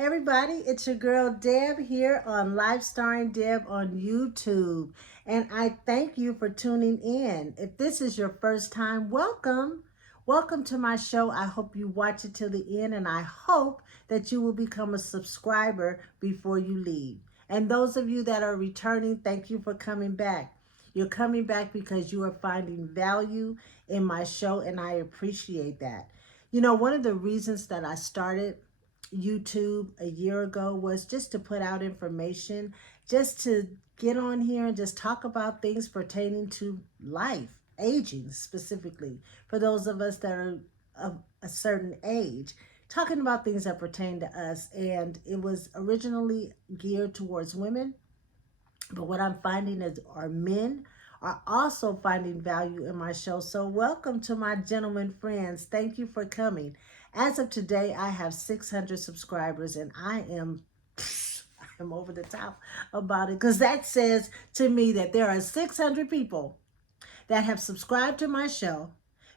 Hey everybody, it's your girl Deb here on Live Starring Deb on YouTube. And I thank you for tuning in. If this is your first time, welcome. Welcome to my show. I hope you watch it till the end, and I hope that you will become a subscriber before you leave. And those of you that are returning, thank you for coming back. You're coming back because you are finding value in my show, and I appreciate that. You know, one of the reasons that I started YouTube a year ago was just to put out information, just to get on here and just talk about things pertaining to life, aging specifically, for those of us that are of a certain age, talking about things that pertain to us. And it was originally geared towards women, but what I'm finding is our men are also finding value in my show. So welcome to my gentlemen friends. Thank you for coming. As of today, I have 600 subscribers, and I'm over the top about it, because that says to me that there are 600 people that have subscribed to my show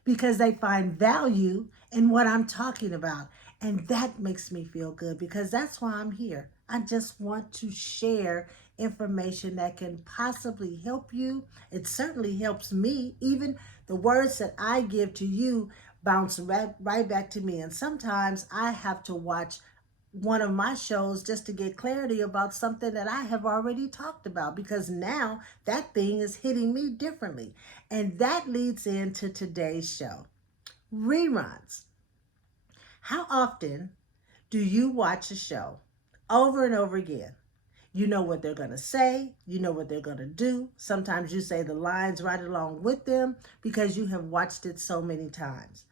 because they find value in what I'm talking about. And that makes me feel good, because that's why I'm here. I just want to share information that can possibly help you. It certainly helps me. Even the words that I give to you bounce right back to me. And sometimes I have to watch one of my shows just to get clarity about something that I have already talked about, because now that thing is hitting me differently. And that leads into today's show. Reruns. How often do you watch a show over and over again? You know what they're going to say. You know what they're going to do. Sometimes you say the lines right along with them because you have watched it so many times.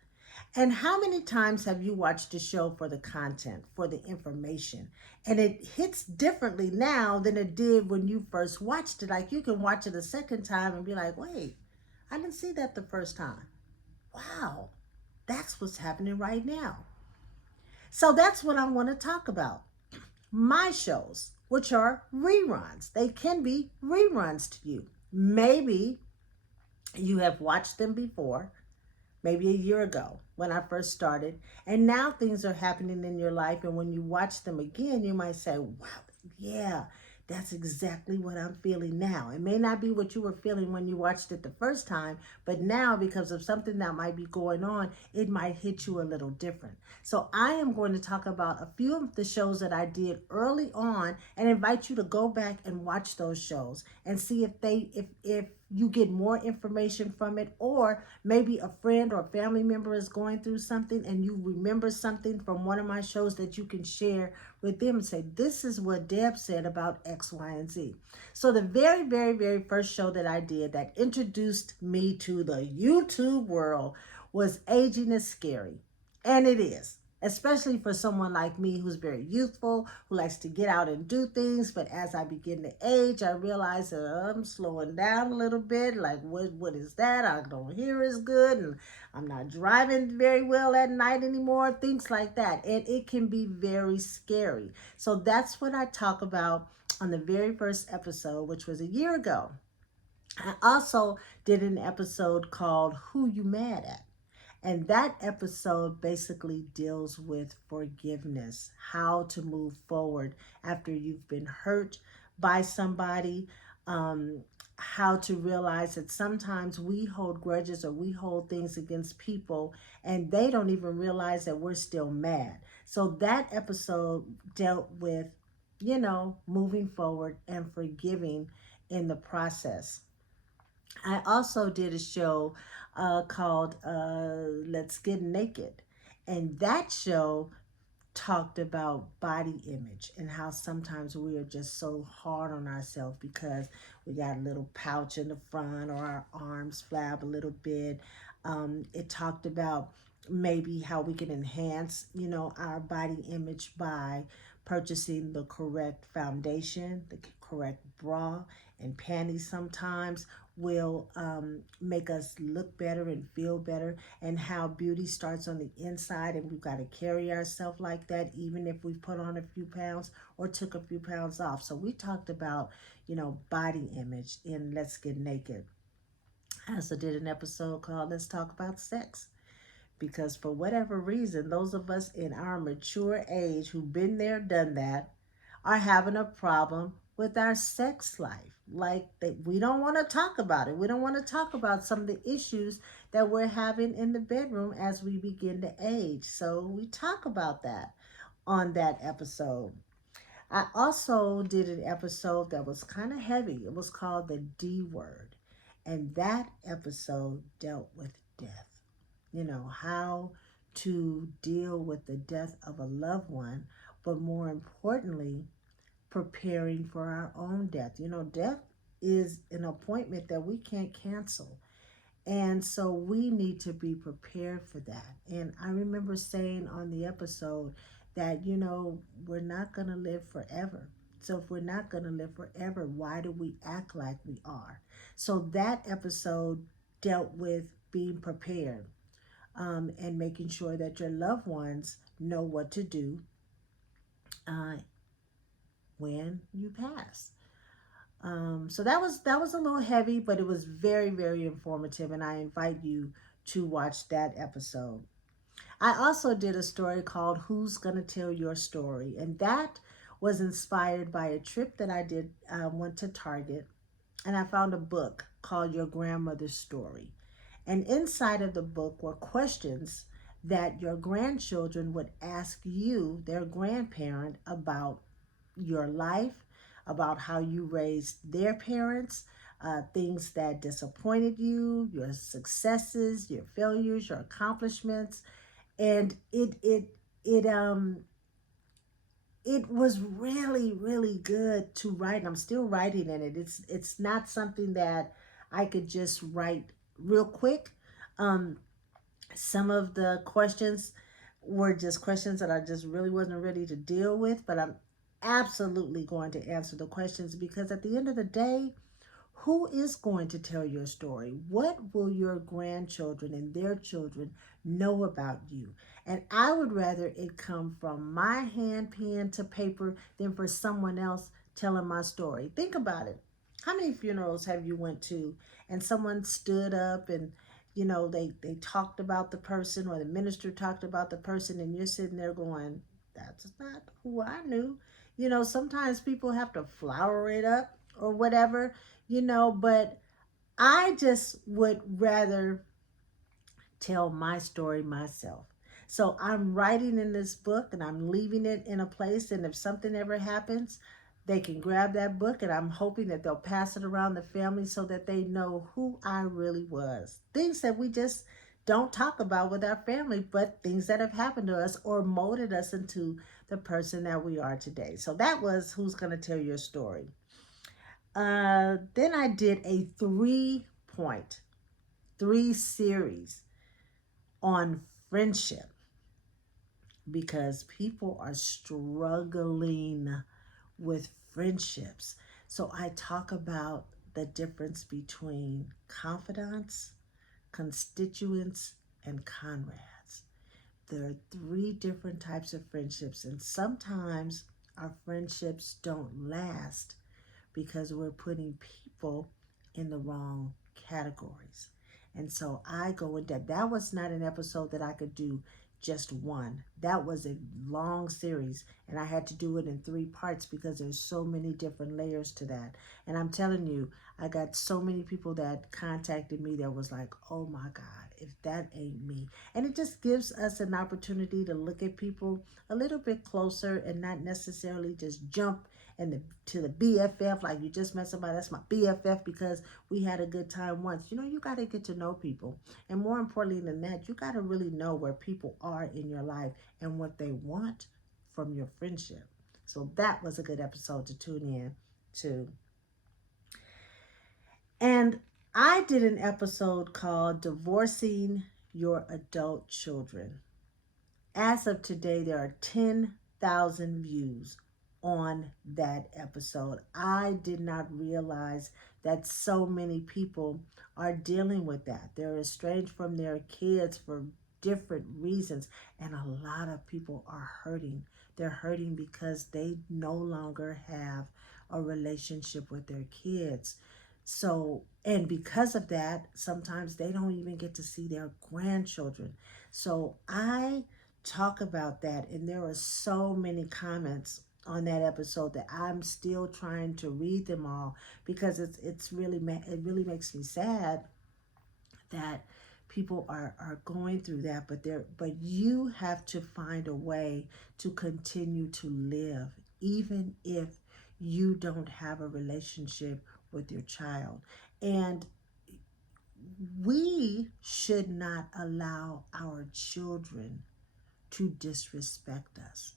And how many times have you watched a show for the content, for the information? And it hits differently now than it did when you first watched it. Like, you can watch it a second time and be like, wait, I didn't see that the first time. Wow, that's what's happening right now. So that's what I want to talk about. My shows, which are reruns. They can be reruns to you. Maybe you have watched them before, maybe a year ago when I first started, and now things are happening in your life, and when you watch them again, you might say, wow, yeah, that's exactly what I'm feeling now. It may not be what you were feeling when you watched it the first time, but now, because of something that might be going on, it might hit you a little different. So I am going to talk about a few of the shows that I did early on, and invite you to go back and watch those shows and see if you get more information from it, or maybe a friend or family member is going through something and you remember something from one of my shows that you can share with them and say, this is what Deb said about X, Y, and Z. So the very, very, very first show that I did that introduced me to the YouTube world was Aging is Scary. And it is, especially for someone like me who's very youthful, who likes to get out and do things. But as I begin to age, I realize that I'm slowing down a little bit. Like, what is that? I don't hear as good, and I'm not driving very well at night anymore, things like that. And it can be very scary. So that's what I talk about on the very first episode, which was a year ago. I also did an episode called Who You Mad At? And that episode basically deals with forgiveness, how to move forward after you've been hurt by somebody, how to realize that sometimes we hold grudges or we hold things against people and they don't even realize that we're still mad. So that episode dealt with, moving forward and forgiving in the process. I also did a show called Let's Get Naked. And that show talked about body image and how sometimes we are just so hard on ourselves because we got a little pouch in the front or our arms flab a little bit. It talked about maybe how we can enhance, our body image by purchasing the correct foundation, the correct bra and panties sometimes will make us look better and feel better, and how beauty starts on the inside, and we've got to carry ourselves like that even if we put on a few pounds or took a few pounds off. So we talked about, body image in Let's Get Naked. I also did an episode called Let's Talk About Sex. because for whatever reason, those of us in our mature age who've been there, done that, are having a problem with our sex life. Like that, we don't want to talk about it. We don't want to talk about some of the issues that we're having in the bedroom as we begin to age. So we talk about that on that episode. I also did an episode that was kind of heavy. It was called The D Word. And that episode dealt with death. You know, how to deal with the death of a loved one, but more importantly, preparing for our own death. You know, death is an appointment that we can't cancel. And so we need to be prepared for that. And I remember saying on the episode that, you know, we're not going to live forever. So if we're not going to live forever, why do we act like we are? So that episode dealt with being prepared, and making sure that your loved ones know what to do uh, when you pass. So that was a little heavy, but it was very, very informative, and I invite you to watch that episode. I also did a story called "Who's Gonna Tell Your Story," and that was inspired by a trip that I did. I went to Target, and I found a book called "Your Grandmother's Story," and inside of the book were questions that your grandchildren would ask you, their grandparent, about your life, about how you raised their parents, things that disappointed you, your successes, your failures, your accomplishments, and it was really, really good to write. I'm still writing in it. It's not something that I could just write real quick. Um, some of the questions were just questions that I just really wasn't ready to deal with, but I'm absolutely going to answer the questions, because at the end of the day, who is going to tell your story? What will your grandchildren and their children know about you? And I would rather it come from my hand pen to paper than for someone else telling my story. Think about it. How many funerals have you went to and someone stood up and, you know, they talked about the person, or the minister talked about the person, and you're sitting there going, that's not who I knew. You know, sometimes people have to flower it up or whatever, you know, but I just would rather tell my story myself. So I'm writing in this book and I'm leaving it in a place, and if something ever happens, they can grab that book, and I'm hoping that they'll pass it around the family so that they know who I really was. Things that we just don't talk about with our family, but things that have happened to us or molded us into the person that we are today. So that was Who's Gonna Tell Your Story. Then I did a three series on friendship, because people are struggling with friendships. So I talk about the difference between confidants, constituents, and comrades. There are three different types of friendships, and sometimes our friendships don't last because we're putting people in the wrong categories. And so I go into that. That was not an episode that I could do just one. That was a long series, and I had to do it in three parts because there's so many different layers to that. And I'm telling you, I got so many people that contacted me that was like, oh my God, if that ain't me. And it just gives us an opportunity to look at people a little bit closer and not necessarily just jump to the BFF, like you just met somebody, that's my BFF because we had a good time once. You know, you got to get to know people. And more importantly than that, you got to really know where people are in your life and what they want from your friendship. So that was a good episode to tune in to. And I did an episode called Divorcing Your Adult Children. As of today, there are 10,000 views on that episode. I did not realize that so many people are dealing with that. They're estranged from their kids for different reasons, and a lot of people are hurting. They're hurting because they no longer have a relationship with their kids. So, and because of that, sometimes they don't even get to see their grandchildren. So I talk about that, and there are so many comments on that episode that I'm still trying to read them all, because it's really it really makes me sad that people are going through that, but you have to find a way to continue to live, even if you don't have a relationship with your child. And we should not allow our children to disrespect us,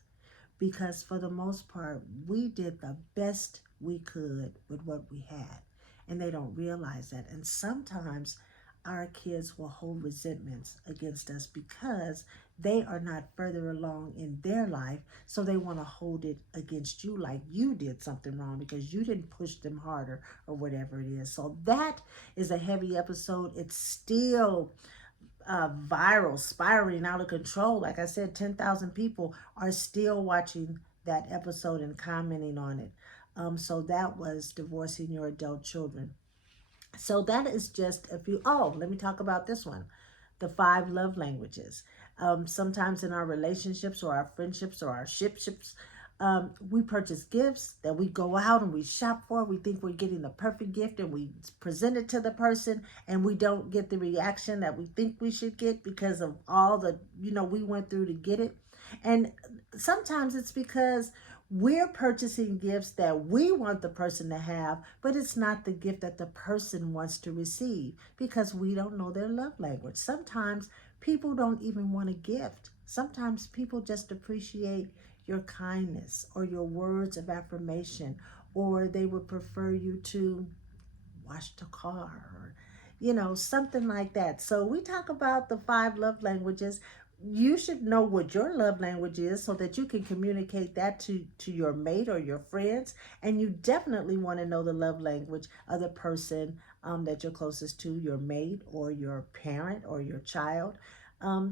because for the most part, we did the best we could with what we had. And they don't realize that. And sometimes our kids will hold resentments against us because they are not further along in their life. So they want to hold it against you like you did something wrong because you didn't push them harder or whatever it is. So that is a heavy episode. It's still viral, spiraling out of control. Like I said, 10,000 people are still watching that episode and commenting on it. So that was divorcing your adult children. So that is just a few. Oh, let me talk about this one, the 5 love languages. Sometimes in our relationships or our friendships or our shipships, we purchase gifts that we go out and we shop for. We think we're getting the perfect gift and we present it to the person, and we don't get the reaction that we think we should get because of all the, we went through to get it. And sometimes it's because we're purchasing gifts that we want the person to have, but it's not the gift that the person wants to receive because we don't know their love language. Sometimes people don't even want a gift. Sometimes people just appreciate your kindness or your words of affirmation, or they would prefer you to wash the car, or something like that. So we talk about the 5 love languages. You should know what your love language is so that you can communicate that to your mate or your friends. And you definitely want to know the love language of the person that you're closest to, your mate or your parent or your child,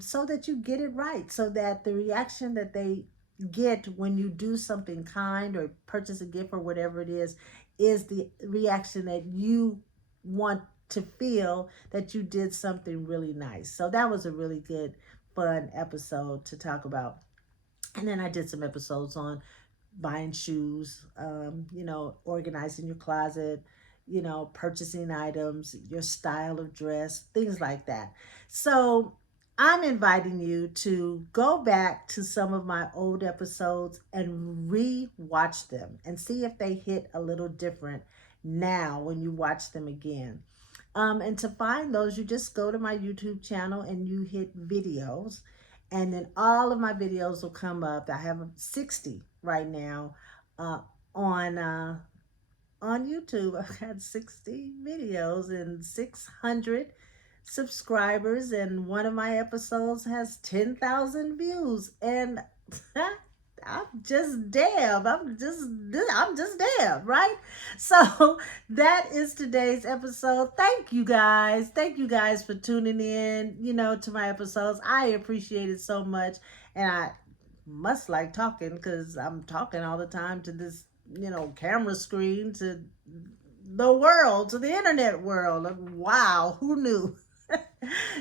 so that you get it right, so that the reaction that they get when you do something kind or purchase a gift or whatever it is the reaction that you want to feel, that you did something really nice. So that was a really good, fun episode to talk about. And then I did some episodes on buying shoes, organizing your closet, purchasing items, your style of dress, things like that. So I'm inviting you to go back to some of my old episodes and re-watch them and see if they hit a little different now when you watch them again. And to find those, you just go to my YouTube channel and you hit videos, and then all of my videos will come up. I have 60 right now uh, on on YouTube. I've had 60 videos and 600 subscribers, and one of my episodes has 10,000 views. And I'm just Deb. I'm just Deb, right? So that is today's episode. Thank you guys. Thank you guys for tuning in, to my episodes. I appreciate it so much. And I must like talking because I'm talking all the time to this, camera screen, to the world, to the internet world. Wow, who knew?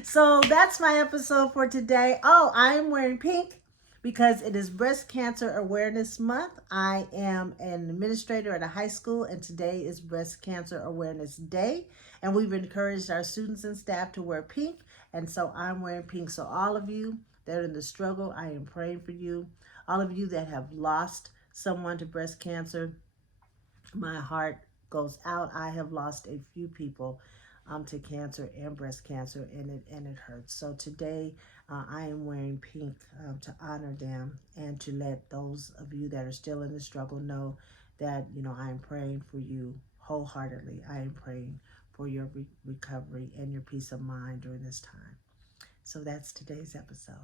So that's my episode for today. Oh, I am wearing pink because it is Breast Cancer Awareness Month. I am an administrator at a high school, and today is Breast Cancer Awareness Day. And we've encouraged our students and staff to wear pink, and so I'm wearing pink. So all of you that are in the struggle, I am praying for you. All of you that have lost someone to breast cancer, my heart goes out. I have lost a few people to cancer and breast cancer, and it hurts. So today I am wearing pink to honor them and to let those of you that are still in the struggle know that I am praying for you wholeheartedly. I am praying for your recovery and your peace of mind during this time. So that's today's episode.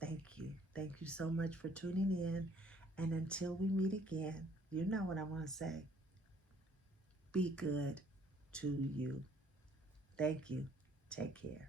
Thank you. Thank you so much for tuning in. And until we meet again, you know what I want to say. Be good to you. Thank you. Take care.